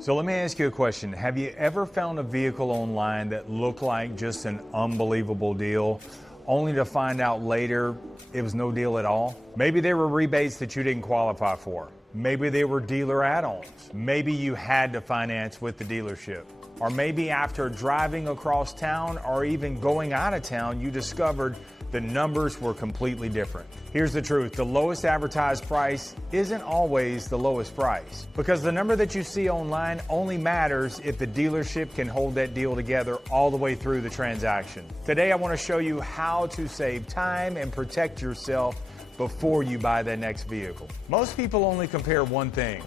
So let me ask you a question. Have you ever found a vehicle online that looked like just an unbelievable deal, only to find out later it was no deal at all? Maybe there were rebates that you didn't qualify for. Maybe they were dealer add-ons. Maybe you had to finance with the dealership. Or maybe after driving across town or even going out of town, you discovered the numbers were completely different. Here's the truth, the lowest advertised price isn't always the lowest price, because the number that you see online only matters if the dealership can hold that deal together all the way through the transaction. Today I want to show you how to save time and protect yourself before you buy that next vehicle. Most people only compare one thing,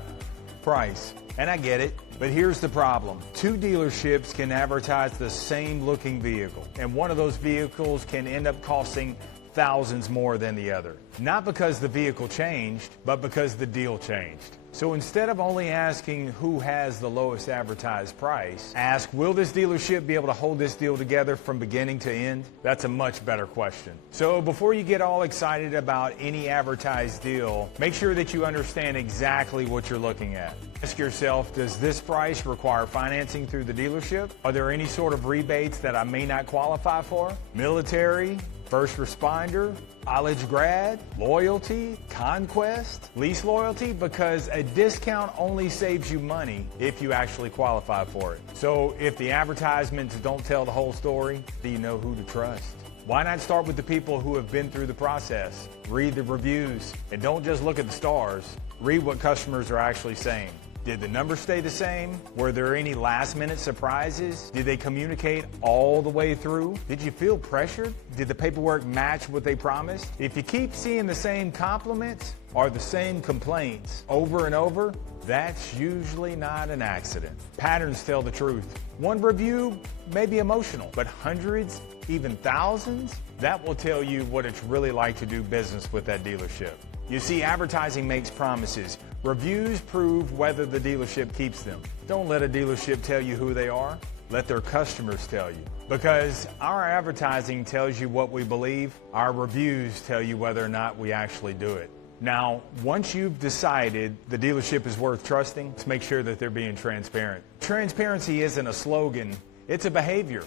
price. And I get it, but here's the problem. Two dealerships can advertise the same looking vehicle, and one of those vehicles can end up costing thousands more than the other. Not because the vehicle changed, but because the deal changed. So instead of only asking who has the lowest advertised price, ask, will this dealership be able to hold this deal together from beginning to end? That's a much better question. So before you get all excited about any advertised deal, make sure that you understand exactly what you're looking at. Ask yourself, does this price require financing through the dealership? Are there any sort of rebates that I may not qualify for? Military? First responder, college grad, loyalty, conquest, lease loyalty, because a discount only saves you money if you actually qualify for it. So if the advertisements don't tell the whole story, do you know who to trust? Why not start with the people who have been through the process? Read the reviews, and don't just look at the stars. Read what customers are actually saying. Did the numbers stay the same? Were there any last-minute surprises? Did they communicate all the way through? Did you feel pressured? Did the paperwork match what they promised? If you keep seeing the same compliments or the same complaints over and over, that's usually not an accident. Patterns tell the truth. One review may be emotional, but hundreds, even thousands, that will tell you what it's really like to do business with that dealership. You see, advertising makes promises. Reviews prove whether the dealership keeps them. Don't let a dealership tell you who they are. Let their customers tell you. Because our advertising tells you what we believe, our reviews tell you whether or not we actually do it. Now, once you've decided the dealership is worth trusting, let's make sure that they're being transparent. Transparency isn't a slogan, it's a behavior.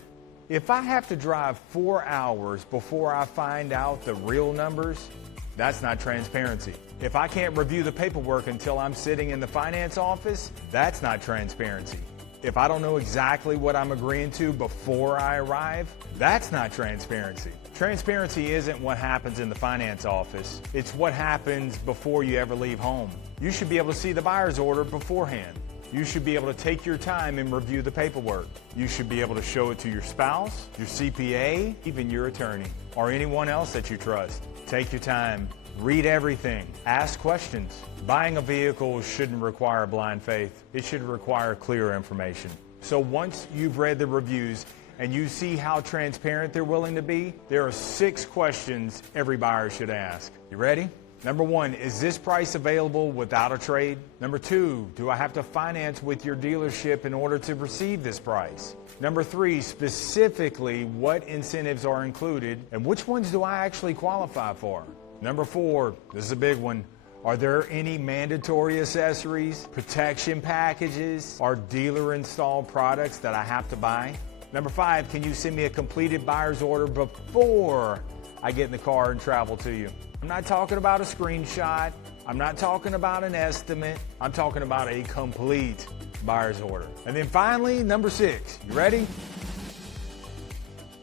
If I have to drive 4 hours before I find out the real numbers, that's not transparency. If I can't review the paperwork until I'm sitting in the finance office, that's not transparency. If I don't know exactly what I'm agreeing to before I arrive, that's not transparency. Transparency isn't what happens in the finance office. It's what happens before you ever leave home. You should be able to see the buyer's order beforehand. You should be able to take your time and review the paperwork. You should be able to show it to your spouse, your CPA, even your attorney, or anyone else that you trust. Take your time. Read everything. Ask questions. Buying a vehicle shouldn't require blind faith. It should require clear information. So once you've read the reviews and you see how transparent they're willing to be, there are 6 questions every buyer should ask. You ready? Number 1, is this price available without a trade? Number 2, do I have to finance with your dealership in order to receive this price? Number 3, specifically what incentives are included and which ones do I actually qualify for? Number 4, this is a big one. Are there any mandatory accessories, protection packages, or dealer installed products that I have to buy? Number 5, can you send me a completed buyer's order before I get in the car and travel to you? I'm not talking about a screenshot. I'm not talking about an estimate. I'm talking about a complete buyer's order. And then finally, number 6, you ready?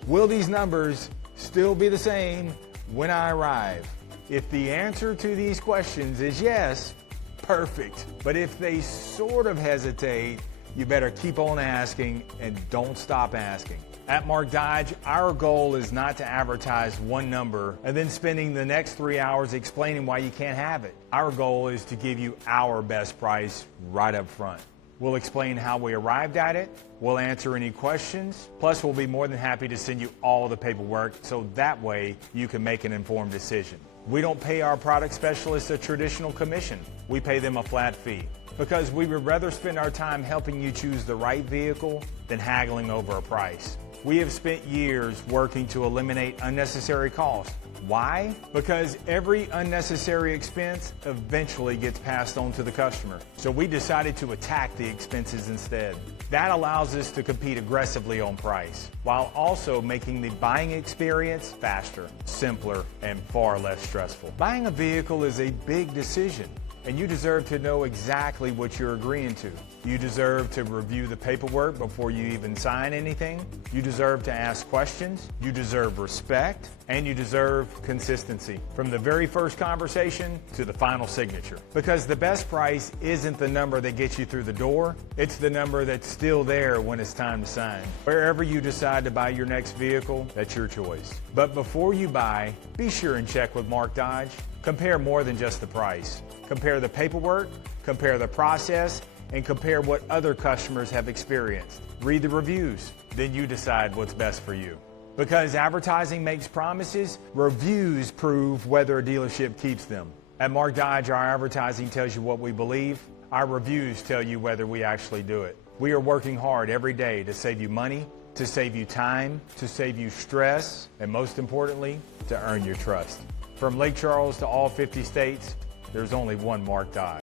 Will these numbers still be the same when I arrive? If the answer to these questions is yes, perfect. But if they sort of hesitate, you better keep on asking and don't stop asking. At Mark Dodge, our goal is not to advertise one number and then spending the next 3 hours explaining why you can't have it. Our goal is to give you our best price right up front. We'll explain how we arrived at it. We'll answer any questions. Plus, we'll be more than happy to send you all the paperwork so that way you can make an informed decision. We don't pay our product specialists a traditional commission. We pay them a flat fee because we would rather spend our time helping you choose the right vehicle than haggling over a price. We have spent years working to eliminate unnecessary costs. Why? Because every unnecessary expense eventually gets passed on to the customer. So we decided to attack the expenses instead. That allows us to compete aggressively on price, while also making the buying experience faster, simpler, and far less stressful. Buying a vehicle is a big decision, and you deserve to know exactly what you're agreeing to. You deserve to review the paperwork before you even sign anything. You deserve to ask questions. You deserve respect, and you deserve consistency from the very first conversation to the final signature. Because the best price isn't the number that gets you through the door, it's the number that's still there when it's time to sign. Wherever you decide to buy your next vehicle, that's your choice. But before you buy, be sure and check with Mark Dodge. Compare more than just the price. Compare the paperwork, compare the process, and compare what other customers have experienced. Read the reviews, then you decide what's best for you. Because advertising makes promises, reviews prove whether a dealership keeps them. At Mark Dodge, our advertising tells you what we believe. Our reviews tell you whether we actually do it. We are working hard every day to save you money, to save you time, to save you stress, and most importantly, to earn your trust. From Lake Charles to all 50 states, there's only one Mark Dodge.